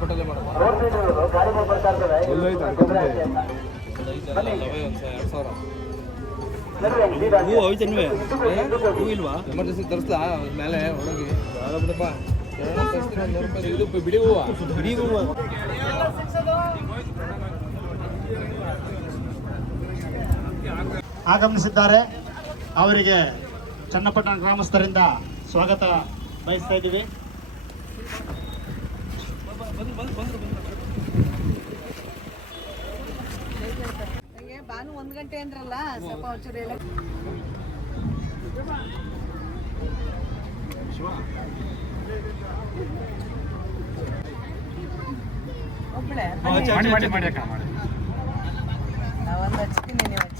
ಪಟ್ಟಲ್ಲೇ ಮಾಡಮ್ಮ ಎಲ್ಲೈತೆ ಅನ್ಕೊಂಡೆ ಎರಡು ಸಾವಿರ ಹೂ ಹೋಯ್ತನ್ವೆ ಹೂ ಇಲ್ವಾ? ಎಮರ್ಜೆನ್ಸಿ ತರಿಸ್ಲಾ? ಮೇಲೆ ಒಳಗೆ. ಬೇಡ ಬಿಡಪ್ಪ. ಇದು ಬಿಡಿ ಹೂವು. ಬಿಡಿ ಹೂವ. ಆಗಮಿಸಿದ್ದಾರೆ. ಅವರಿಗೆ ಚನ್ನಪಟ್ಟಣ ಗ್ರಾಮಸ್ಥರಿಂದ ಸ್ವಾಗತ ಬಯಸ್ತಾ ಇದ್ದೀವಿ. ಭಾನು ಮಾಡಿ ಗಂಟೆ ಅಂದ್ರಲ್ಲ ಸ್ವಲ್ಪ ಒಂಚೂರು ಒಬ್ಳೆ ನಾವೊಂದು ಹಚ್ತೀನಿ ನೀವು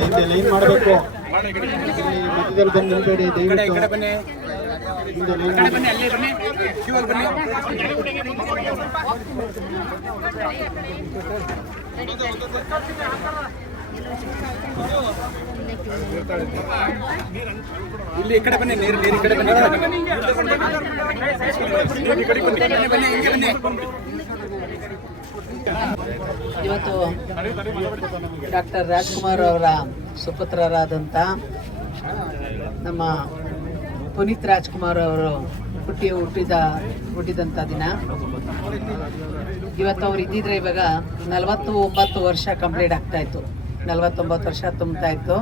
ಹಿಂದೆ ಲೈನ್ ಮಾಡಬೇಕು ಮಧ್ಯದಲ್ಲಿ ಬಂದು ನಿಲ್ಬೇಡಿ ದಯವಿಟ್ಟು ಹಿಂದೆ ಲೈನ್ ಮಾಡಿ. ಇಲ್ಲಿ ಈ ಕಡೆ ಬನ್ನಿ ನೀರು ನೀರು ಈ ಕಡೆ ಬನ್ನಿ ಬನ್ನಿ ಬನ್ನಿ ಬನ್ನಿ ಬನ್ನಿ ಇವತ್ತು ಡಾಕ್ಟರ್ ರಾಜ್ಕುಮಾರ್ ಅವರ ಸುಪುತ್ರರಾದಂಥ ನಮ್ಮ ಪುನೀತ್ ರಾಜ್ಕುಮಾರ್ ಅವರು ಹುಟ್ಟಿ ಹುಟ್ಟಿದ ಹುಟ್ಟಿದಂಥ ದಿನ. ಇವತ್ತು ಅವ್ರು ಇದ್ದಿದ್ರೆ ಇವಾಗ ನಲವತ್ತು ಒಂಬತ್ತು ವರ್ಷ ಕಂಪ್ಲೀಟ್ ಆಗ್ತಾ ಇತ್ತು. ನಲವತ್ತೊಂಬತ್ತು ವರ್ಷ ತುಂಬ್ತಾ ಇತ್ತು.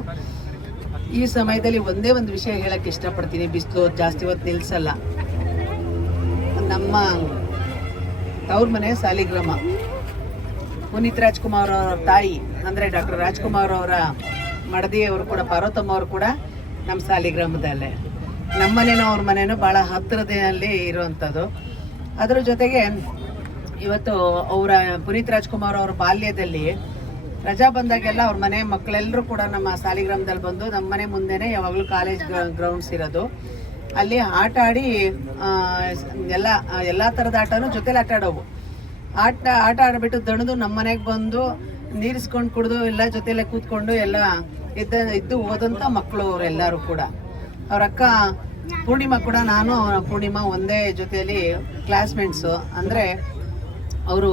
ಈ ಸಮಯದಲ್ಲಿ ಒಂದೇ ಒಂದು ವಿಷಯ ಹೇಳಕ್ಕೆ ಇಷ್ಟಪಡ್ತೀನಿ. ಬಿಸಿಲು ಜಾಸ್ತಿ ಹೊತ್ತು ನಿಲ್ಲಿಸಲ್ಲ ನಮ್ಮ ತವ್ರ ಮನೆ ಸಾಲಿಗ್ರಾಮ. ಪುನೀತ್ ರಾಜ್ಕುಮಾರ್ ಅವರ ತಾಯಿ, ಅಂದರೆ ಡಾಕ್ಟರ್ ರಾಜ್ಕುಮಾರ್ ಅವರ ಮಡದಿಯವರು ಕೂಡ, ಪಾರ್ವತಮ್ಮ ಅವರು ಕೂಡ ನಮ್ಮ ಸಾಲಿಗ್ರಾಮದಲ್ಲೇ ನಮ್ಮ ಮನೇನೋ ಅವ್ರ ಮನೇನೋ ಭಾಳ ಹತ್ತಿರದಲ್ಲಿ ಇರುವಂಥದ್ದು. ಅದರ ಜೊತೆಗೆ ಇವತ್ತು ಅವರ ಪುನೀತ್ ರಾಜ್ಕುಮಾರ್ ಅವರ ಬಾಲ್ಯದಲ್ಲಿ ರಜಾ ಬಂದಾಗೆಲ್ಲ ಅವ್ರ ಮನೆ ಮಕ್ಕಳೆಲ್ಲರೂ ಕೂಡ ನಮ್ಮ ಸಾಲಿಗ್ರಾಮದಲ್ಲಿ ಬಂದು ನಮ್ಮ ಮನೆ ಮುಂದೆನೇ ಯಾವಾಗಲೂ ಕಾಲೇಜ್ ಗ್ರೌಂಡ್ಸ್ ಇರೋದು. ಅಲ್ಲಿ ಆಟ ಆಡಿ ಎಲ್ಲ ಎಲ್ಲ ಥರದ ಆಟನೂ ಜೊತೆಲಿ ಆಟ ಆಡೋವು ಆಟ ಆಟ ಆಡ್ಬಿಟ್ಟು ದಣದು ನಮ್ಮ ಮನೆಗೆ ಬಂದು ನೀರಿಸ್ಕೊಂಡು ಕುಡಿದು ಎಲ್ಲ ಜೊತೆಲೆ ಕೂತ್ಕೊಂಡು ಎಲ್ಲ ಇದ್ದ, ಇದ್ದು ಓದಂಥ ಮಕ್ಕಳು ಅವರೆಲ್ಲರೂ ಕೂಡ. ಅವ್ರ ಅಕ್ಕ ಪೂರ್ಣಿಮಾ ಕೂಡ ನಾನು ಪೂರ್ಣಿಮಾ ಒಂದೇ ಜೊತೆಯಲ್ಲಿ ಕ್ಲಾಸ್ಮೇಟ್ಸು ಅಂದರೆ ಅವರು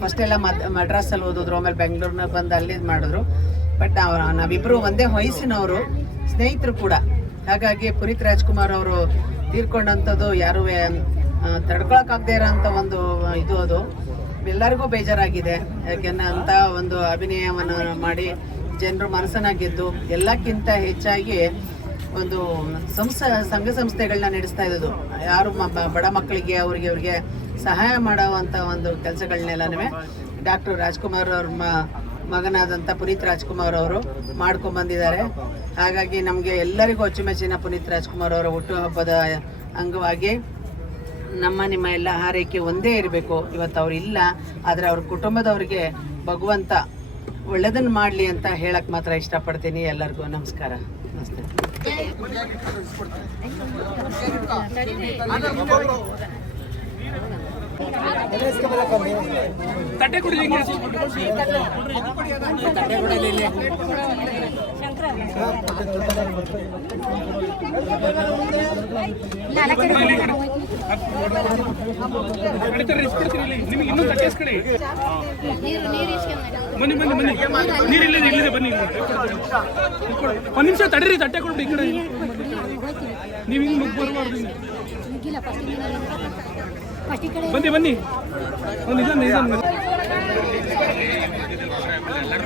ಫಸ್ಟ್ ಎಲ್ಲ ಮದ್ ಮಡ್ರಾಸಲ್ಲಿ ಓದಿದ್ರು, ಆಮೇಲೆ ಬೆಂಗಳೂರಿನ ಬಂದು ಅಲ್ಲಿ ಇದು ಮಾಡಿದ್ರು. ಬಟ್ ನಾವು ನಾವಿಬ್ಬರು ಒಂದೇ ವಯಸ್ಸಿನವರು, ಸ್ನೇಹಿತರು ಕೂಡ. ಹಾಗಾಗಿ ಪುನೀತ್ ರಾಜ್ಕುಮಾರ್ ಅವರು ತೀರ್ಕೊಂಡಂಥದ್ದು ಯಾರೂ ತಡ್ಕೊಳಕ್ಕಾಗದೇ ಇರೋಂಥ ಒಂದು ಇದು ಅದು. ಎಲ್ಲರಿಗೂ ಬೇಜಾರಾಗಿದೆ. ಯಾಕೆಂದ್ರೆ ಅಂತ ಒಂದು ಅಭಿನಯವನ್ನು ಮಾಡಿ ಜನರು ಮನಸ್ಸನ್ನ ಗೆದ್ದು ಎಲ್ಲಕ್ಕಿಂತ ಹೆಚ್ಚಾಗಿ ಒಂದು ಸಂಸ್ಥೆ ಸಂಘ ಸಂಸ್ಥೆಗಳನ್ನ ನಡೆಸ್ತಾ ಇದ್ದು ಯಾರು ಬಡ ಮಕ್ಕಳಿಗೆ ಅವ್ರಿಗೆ ಅವ್ರಿಗೆ ಸಹಾಯ ಮಾಡುವಂಥ ಒಂದು ಕೆಲಸಗಳನ್ನೆಲ್ಲನೂ ಡಾಕ್ಟರ್ ರಾಜ್ಕುಮಾರ್ ಅವ್ರ ಮಗನಾದಂಥ ಪುನೀತ್ ರಾಜ್ಕುಮಾರ್ ಅವರು ಮಾಡ್ಕೊಂಬಂದಿದ್ದಾರೆ ಹಾಗಾಗಿ ನಮಗೆ ಎಲ್ಲರಿಗೂ ಅಚ್ಚುಮೆಚ್ಚಿನ ಪುನೀತ್ ರಾಜ್ಕುಮಾರ್ ಅವರ ಹುಟ್ಟುಹಬ್ಬದ ಅಂಗವಾಗಿ ನಮ್ಮ ನಿಮ್ಮ ಎಲ್ಲ ಹಾರೈಕೆ ಒಂದೇ ಇರಬೇಕು. ಇವತ್ತು ಅವ್ರು ಇಲ್ಲ, ಆದರೆ ಅವ್ರ ಕುಟುಂಬದವ್ರಿಗೆ ಭಗವಂತ ಒಳ್ಳೆದನ್ನು ಮಾಡಲಿ ಅಂತ ಹೇಳಕ್ಕೆ ಮಾತ್ರ ಇಷ್ಟಪಡ್ತೀನಿ ಎಲ್ಲರಿಗೂ. ನಮಸ್ಕಾರ. ನಮಸ್ತೆ. ತಟ್ಟೆ ನಿಮಗೆ ಇನ್ನೂ ಬನ್ನಿ ಬನ್ನಿ ಬನ್ನಿ. ನೀರು ಇಲ್ಲಿದೆ ಇಲ್ಲಿದೆ ಬನ್ನಿ. ಇಲ್ಲಿ. ಒಂದು ನಿಮಿಷ ತಡೀರಿ ತಟ್ಟೆ ಕೊಡ್ಬಿಡಿ ಈ ಕಡೆ ನೀವು ಹಿಂಗೆ ಮುಗ್ ಬರಬಾರ್ದು ಬನ್ನಿ ಬನ್ನಿ. ಒಂದು ನಿಧಾನ ನಿಧಾನ